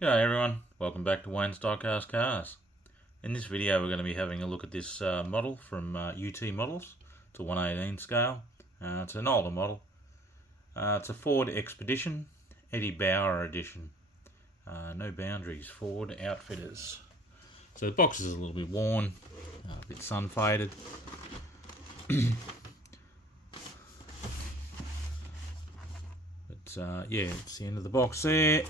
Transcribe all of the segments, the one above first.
G'day everyone, welcome back to Wayne's Diecast Cars. In this video we're going to be having a look at this model from UT Models. It's a 1/18 scale. It's an older model. It's a Ford Expedition, Eddie Bauer edition. No boundaries, Ford Outfitters. So the box is a little bit worn, a bit sun faded. But yeah, it's the end of the box there.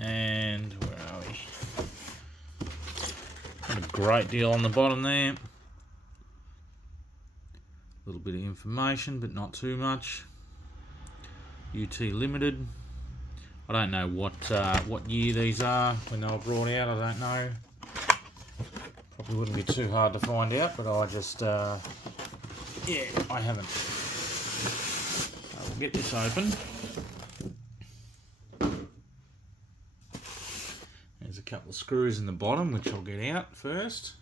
And where are we? Got a great deal on the bottom there. A little bit of information, but not too much. UT Limited. I don't know what year these are when they were brought out. I don't know. Probably wouldn't be too hard to find out, but I just yeah, I haven't. So we'll get this open. There's a couple of screws in the bottom, which I'll get out first.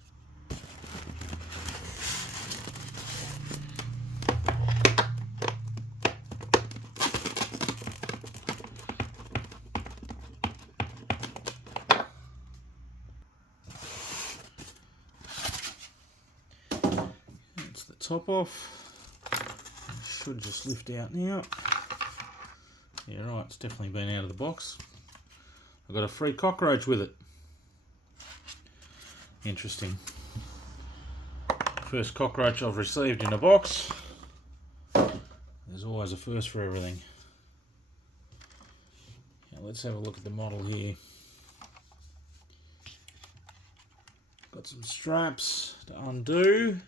That's the top off. It should just lift out now. Yeah, right, it's definitely been out of the box. I got a free cockroach with it. Interesting. First cockroach I've received in a box. There's always a first for everything. Now let's have a look at the model here. Got some straps to undo.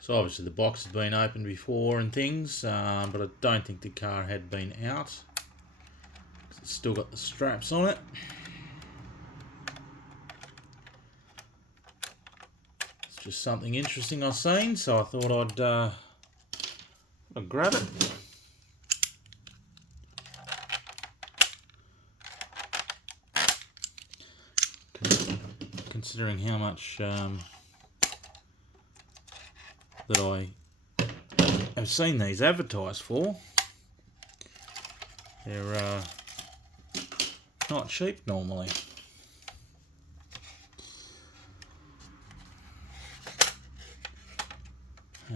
So obviously the box has been opened before and things, but I don't think the car had been out. It's still got the straps on it. It's just something interesting I've seen, so I thought I'd grab it. Considering how much that I have seen these advertised for, they're not cheap normally.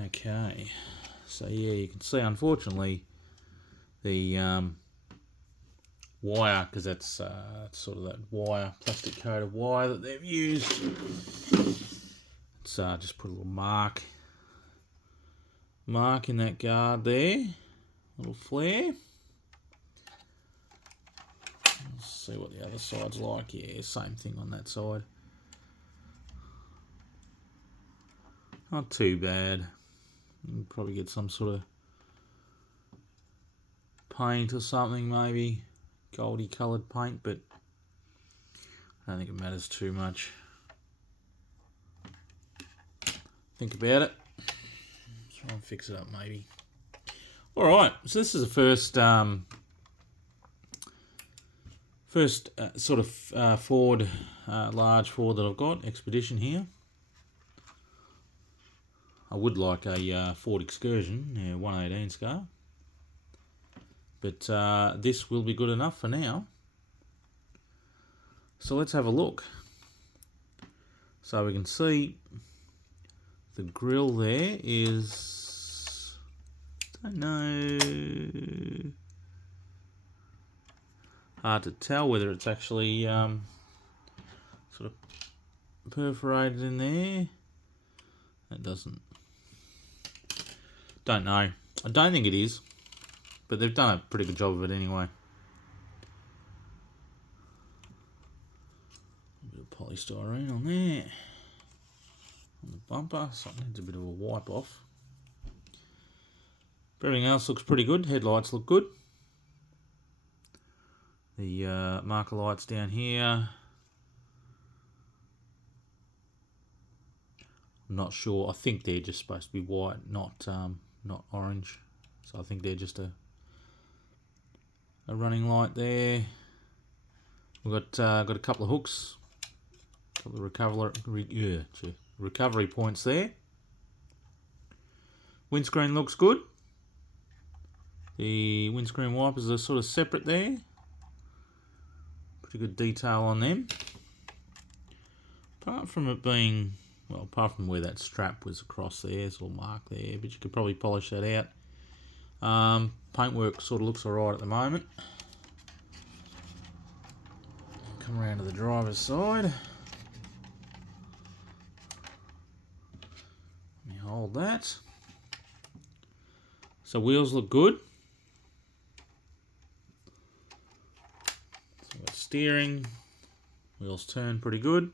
Okay, so yeah, you can see unfortunately the wire, because that's sort of that wire, plastic coated wire that they've used. It's just put a little mark in that guard there, little flare. Let's see what the other side's like. Yeah, same thing on that side. Not too bad. You can probably get some sort of paint or something, maybe goldy coloured paint, but I don't think it matters too much. Think about it. Try and fix it up, maybe. Alright, so this is the first sort of Ford, large Ford that I've got, Expedition here. I would like a Ford Excursion, 1/18 scale, but this will be good enough for now. So let's have a look. So we can see the grille there is, I don't know, hard to tell whether it's actually sort of perforated in there. It doesn't. Don't know. I don't think it is, but they've done a pretty good job of it anyway. A bit of polystyrene on there. On the bumper, something needs a bit of a wipe off. But everything else looks pretty good. Headlights look good. The marker lights down here. I'm not sure. I think they're just supposed to be white, not orange. So I think they're just a running light there. We've got a couple of hooks, a couple of recovery points there. Windscreen looks good. The windscreen wipers are sort of separate there. Pretty good detail on them. Apart from it being, well, apart from where that strap was across there, it's all marked there, but you could probably polish that out. Paintwork sort of looks alright at the moment. Come around to the driver's side. Let me hold that. So wheels look good. So we've got steering. Wheels turn pretty good.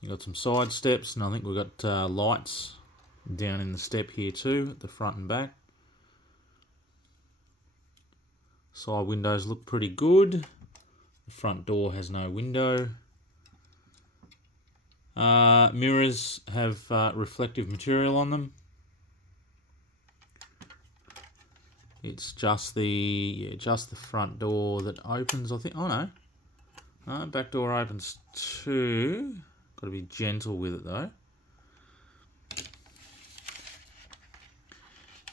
You've got some side steps, and I think we've got lights down in the step here too, at the front and back. Side windows look pretty good. The front door has no window. Mirrors have reflective material on them. It's just the front door that opens, I think. Oh no, back door opens too. Got to be gentle with it though.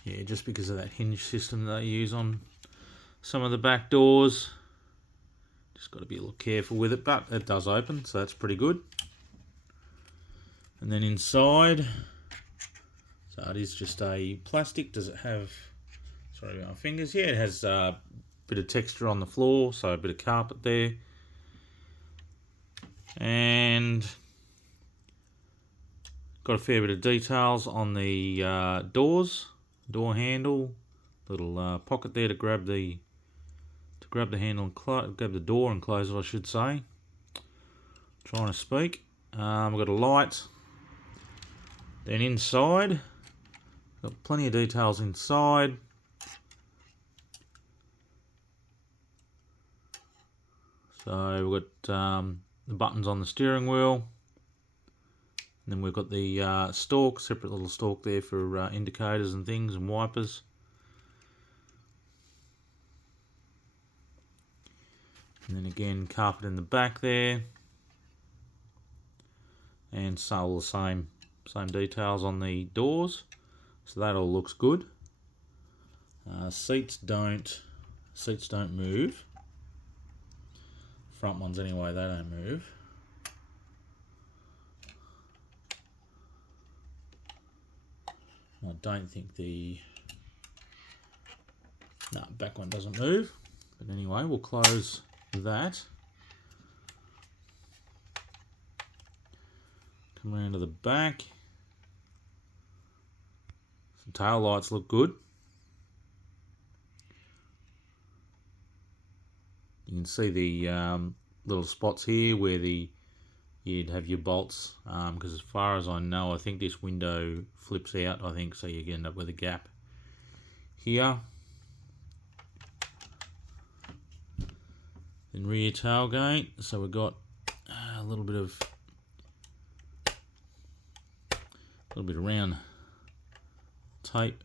Yeah, just because of that hinge system that they use on some of the back doors. Just got to be a little careful with it, but it does open, so that's pretty good. And then inside, so it is just a plastic. Does it have, sorry about my fingers, yeah, it has a bit of texture on the floor, so a bit of carpet there. And got a fair bit of details on the doors, door handle, little pocket there to grab the handle and grab the door and close it, I should say. Trying to speak. We've got a light. Then inside, got plenty of details inside. So we've got the buttons on the steering wheel. And then we've got the stalk, separate little stalk there for indicators and things and wipers. And then again, carpet in the back there. And so all the same details on the doors. So that all looks good. Seats don't move. Front ones anyway, they don't move. I don't think back one doesn't move. But anyway, we'll close that. Come around to the back. Some tail lights look good. You can see the little spots here where you'd have your bolts, because as far as I know, I think this window flips out, I think, so you end up with a gap here. Then rear tailgate, so we've got a little bit of round tape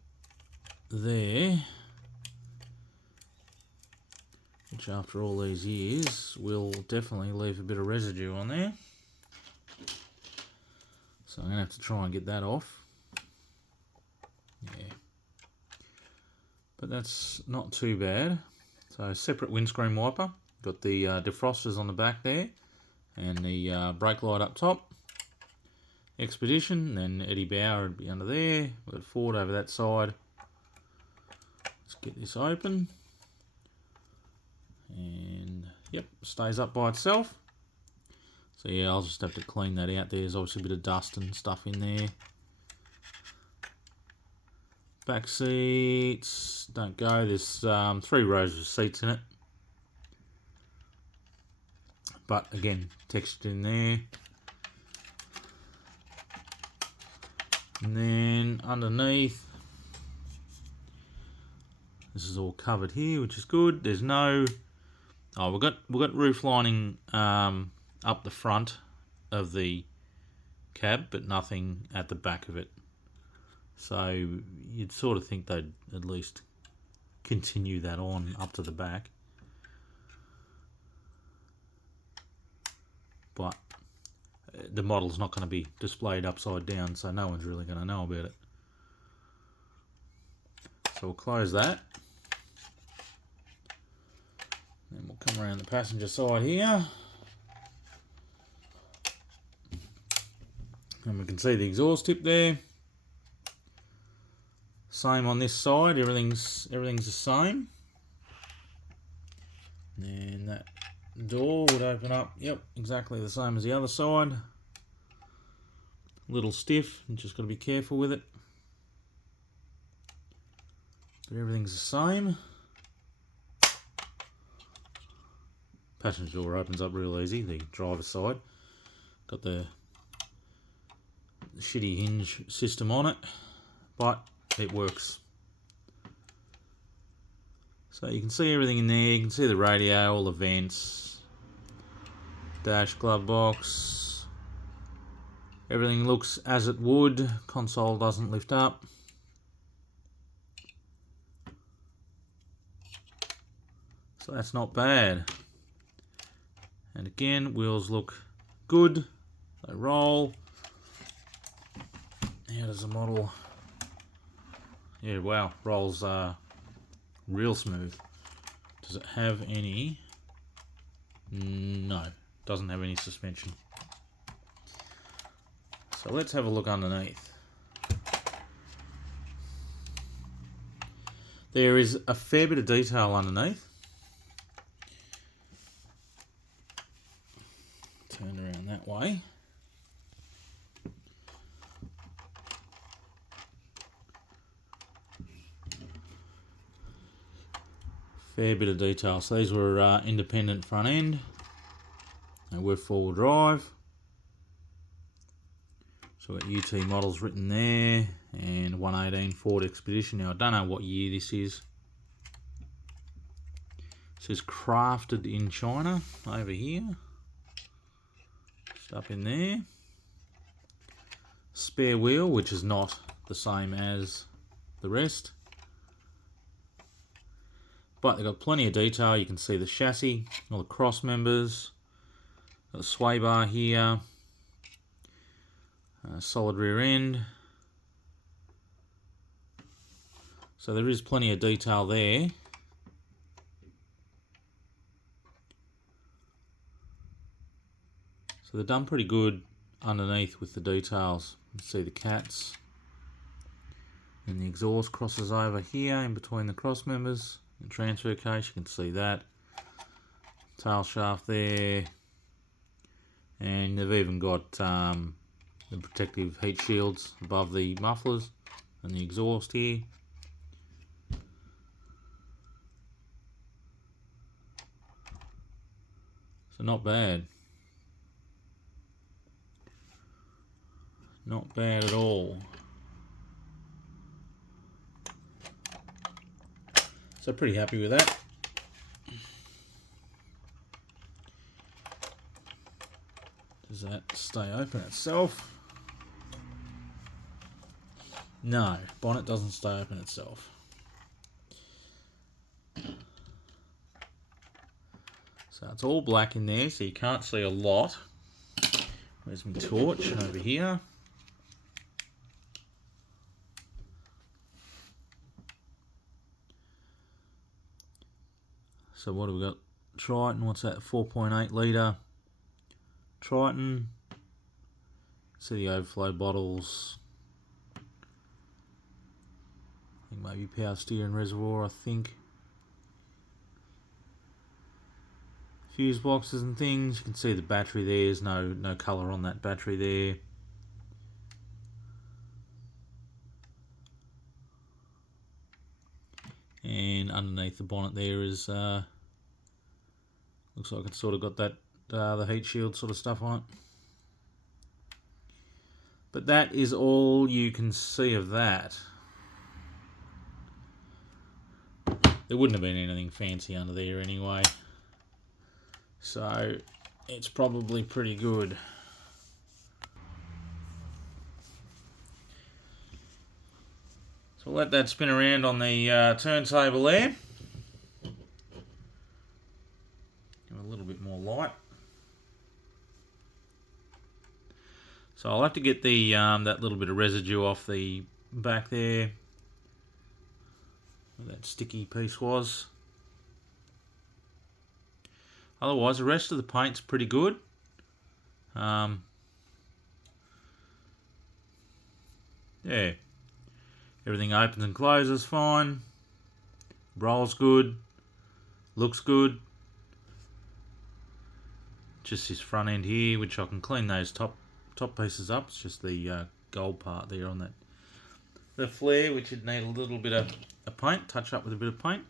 there, which after all these years will definitely leave a bit of residue on there. So I'm going to have to try and get that off. Yeah. But that's not too bad. So separate windscreen wiper. Got the defrosters on the back there. And the brake light up top. Expedition. Then Eddie Bauer would be under there. We've got Ford over that side. Let's get this open. And yep, stays up by itself. So yeah, I'll just have to clean that out. There's obviously a bit of dust and stuff in there. Back seats don't go. There's 3 rows of seats in it. But again, textured in there. And then underneath, this is all covered here, which is good. There's no, we've got roof lining up the front of the cab, but nothing at the back of it. So you'd sort of think they'd at least continue that on up to the back. But the model's not going to be displayed upside down, so no one's really going to know about it. So we'll close that. around the passenger side here. And we can see the exhaust tip there. Same on this side, everything's the same. And that door would open up, yep, exactly the same as the other side. A little stiff, you just got to be careful with it. But everything's the same. Passenger door opens up real easy, the driver's side. Got the shitty hinge system on it, but it works. So you can see everything in there, you can see the radio, all the vents, dash, glove box. Everything looks as it would, console doesn't lift up. So that's not bad. And again, wheels look good, they roll. How does the model... Yeah, wow, rolls real smooth. Does it have any? No, doesn't have any suspension. So let's have a look underneath. There is a fair bit of detail underneath. Turn around that way. Fair bit of detail. So these were independent front end. They were four-wheel drive. So we've got UT models written there, and 118 Ford Expedition. Now I don't know what year this is. It says crafted in China over here. Just up in there. Spare wheel, which is not the same as the rest. But they've got plenty of detail. You can see the chassis, all the cross members, got the sway bar here, solid rear end. So there is plenty of detail there. So they've done pretty good underneath with the details. You can see the cats. And the exhaust crosses over here in between the cross members. The transfer case, you can see that. Tail shaft there. And they've even got the protective heat shields above the mufflers and the exhaust here. So not bad. Not bad at all. So pretty happy with that. Does that stay open itself? No, bonnet doesn't stay open itself. So it's all black in there, so you can't see a lot. Where's my torch? Over here. So what have we got? Triton, what's that? 4.8 litre Triton. See the overflow bottles. I think maybe power steering reservoir, I think. Fuse boxes and things. You can see the battery there. There's no colour on that battery there. And underneath the bonnet there is looks like it's sort of got that the heat shield sort of stuff on it. But that is all you can see of that. There wouldn't have been anything fancy under there anyway. So it's probably pretty good. So we'll let that spin around on the turntable there. Give it a little bit more light. So I'll have to get the that little bit of residue off the back there, where that sticky piece was. Otherwise, the rest of the paint's pretty good. Yeah, everything opens and closes fine. Rolls good. Looks good. Just this front end here, which I can clean those top pieces up. It's just the gold part there on that. The flare, which would need a little bit of paint, touch up with a bit of paint.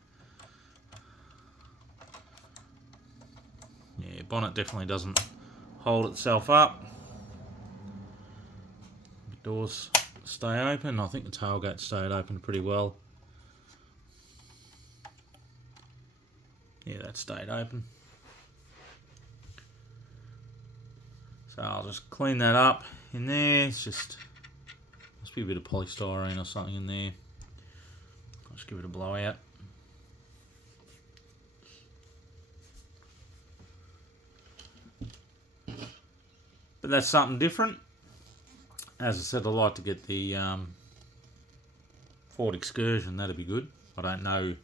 Yeah, bonnet definitely doesn't hold itself up. The doors stay open. I think the tailgate stayed open pretty well. Yeah, that stayed open. So I'll just clean that up in there. It's just, must be a bit of polystyrene or something in there. I'll just give it a blowout. But that's something different. As I said, I'd like to get the Ford Excursion. That'd be good. I don't know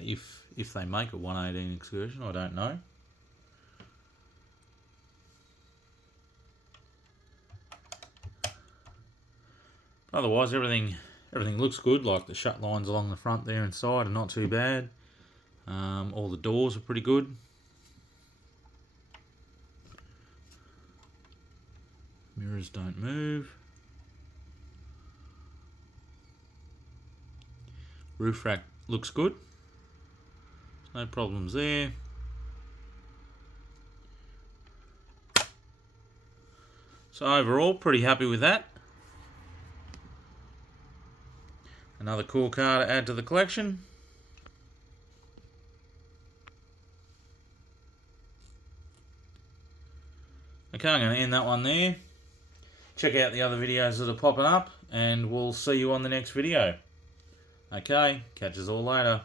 if they make a 118 Excursion. I don't know. But otherwise, everything looks good. Like the shut lines along the front there and side are not too bad. All the doors are pretty good. Mirrors don't move. Roof rack looks good. No problems there. So overall, pretty happy with that. Another cool car to add to the collection. Okay, I'm going to end that one there. Check out the other videos that are popping up, and we'll see you on the next video. Okay, catch us all later.